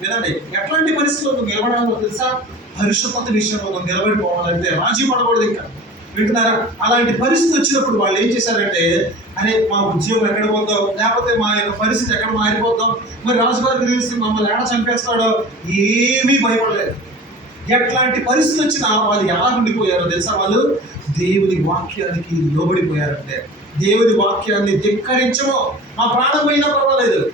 వినండి ఎట్లాంటి పరిస్థితుల్లో నువ్వు నిలబడాలో తెలుసా? పరిశుభ్రత విషయంలో నువ్వు నిలబడిపోవాలంటే రాజీ పడకూడదు ఇంకా వింటున్నారా? అలాంటి పరిస్థితి వచ్చినప్పుడు వాళ్ళు ఏం చేశారంటే అరే మా ఉద్యోగం ఎక్కడ పోతాం లేకపోతే మా యొక్క పరిస్థితి ఎక్కడ మారిపోతాం మరి రాజుగారికి తెలిసి మమ్మల్ని ఏడ చంపేస్తాడో ఏమీ భయపడలేదు. ఎట్లాంటి పరిస్థితి వచ్చినా వాళ్ళు ఎలా ఉండిపోయారో తెలుసా వాళ్ళు? దేవుని వాక్యానికి లోబడిపోయారంటే. దేవుని వాక్యాన్ని ధిక్కరించము. మా ప్రాణం పోయినా పర్వాలేదు.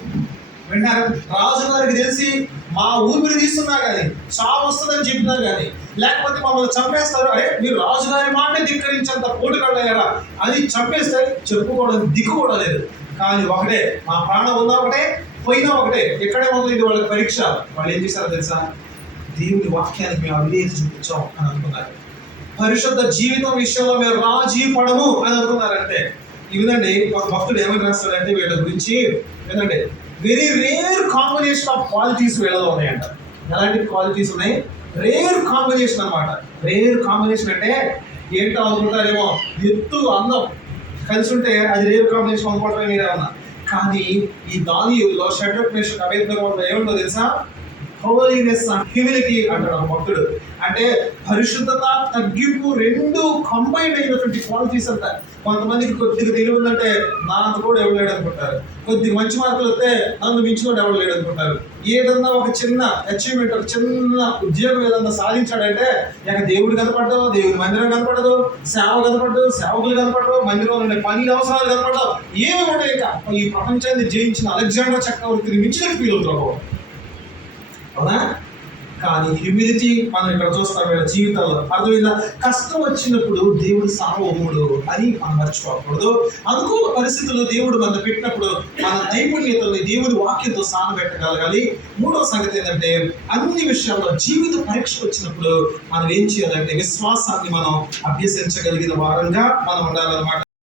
వింటారు రాజుగారికి తెలిసి మా ఊపిరి తీస్తున్నా కానీ చావు వస్తుందని చెప్పినా కానీ లేకపోతే మమ్మల్ని చంపేస్తారు. అరే మీరు రాజుగారి మాటనే ధిక్కరించేంత పోటుకళ్ళయ్యారా అది చంపేస్తే చెప్పుకోవడం దిక్కు కూడా లేదు. కానీ ఒకటే మా ప్రాణం ఉందా ఒకటే? పోయినా ఒకటే. ఎక్కడే మొదలైంది వాళ్ళ పరీక్ష? వాళ్ళు ఏం చేశారో తెలుసా? దేవుని వాక్యాన్ని మేము అవిధేయత చూపించాం అని అనుకున్నారు. పరిశుద్ధ జీవితం విషయంలో మేము రాజీ పడము అని అనుకున్నారంటే ఇవిదండి ఒక భక్తుడు ఏమని రాస్తాడంటే వీళ్ళ గురించి వినండి. Very rare combination of qualities వీళ్ళలో ఉన్నాయంట. ఎలాంటి క్వాలిటీస్ ఉన్నాయి? రేర్ కాంబినేషన్ అనమాట రేర్ కాంబినేషన్ అంటే ఏంటో అనుకుంటారేమో? ఎత్తు అందం. కలిసి ఉంటే అది రేర్ కాంబినేషన్ అనుకుంటారే మీరేమన్నా కానీ ఈ దానిలో షడ్రక్ నేషన్ అభేద్యంగా ఏముందో తెలుసా? హోలీనెస్ హ్యూమిలిటీ అంటాడు భక్తుడు. అంటే పరిశుద్ధత తగ్గింపు రెండు కంబైన్ అయినటువంటి క్వాలిటీస్ అంట. కొంతమందికి కొద్దిగా తెలివి ఉందంటే నాంత కూడా ఎవరు లేడు అనుకుంటారు కొద్దిగా మంచి మార్కులు వస్తే నన్ను మించి కూడా ఎవరు లేడు అనుకుంటారు ఏదన్నా ఒక చిన్న అచీవ్మెంట్ ఒక చిన్న ఉద్యోగం ఏదన్నా సాధించాడంటే ఇక దేవుడు కనపడదు దేవుడి మందిరం కనపడదు సేవ కనపడదు సేవకులు కనపడదు మందిరంలో ఉండే పని అవసరాలు కనపడదు ఏమి కూడా ఇక ఈ ప్రపంచాన్ని జయించిన అలెగ్జాండర్ చక్రవర్తిని మించిన ఫీల్ అవుతారు కానీ హ్యూమిలిటీ మనం ఇక్కడ చూస్తాం వీళ్ళ జీవితంలో. అర్థమైందా? కష్టం వచ్చినప్పుడు దేవుడు సహోముడు అని మనం మర్చిపోకూడదు. అనుకూల పరిస్థితుల్లో దేవుడు మన పెట్టినప్పుడు మన నైపుణ్యతల్ని దేవుడి వాక్యంతో సానబెట్టగలగాలి మూడో సంగతి ఏంటంటే అన్ని విషయాల్లో జీవిత పరీక్ష వచ్చినప్పుడు మనం ఏం చేయాలంటే విశ్వాసాన్ని మనం అభ్యసించగలిగిన వారంగా మనం ఉండాలన్నమాట.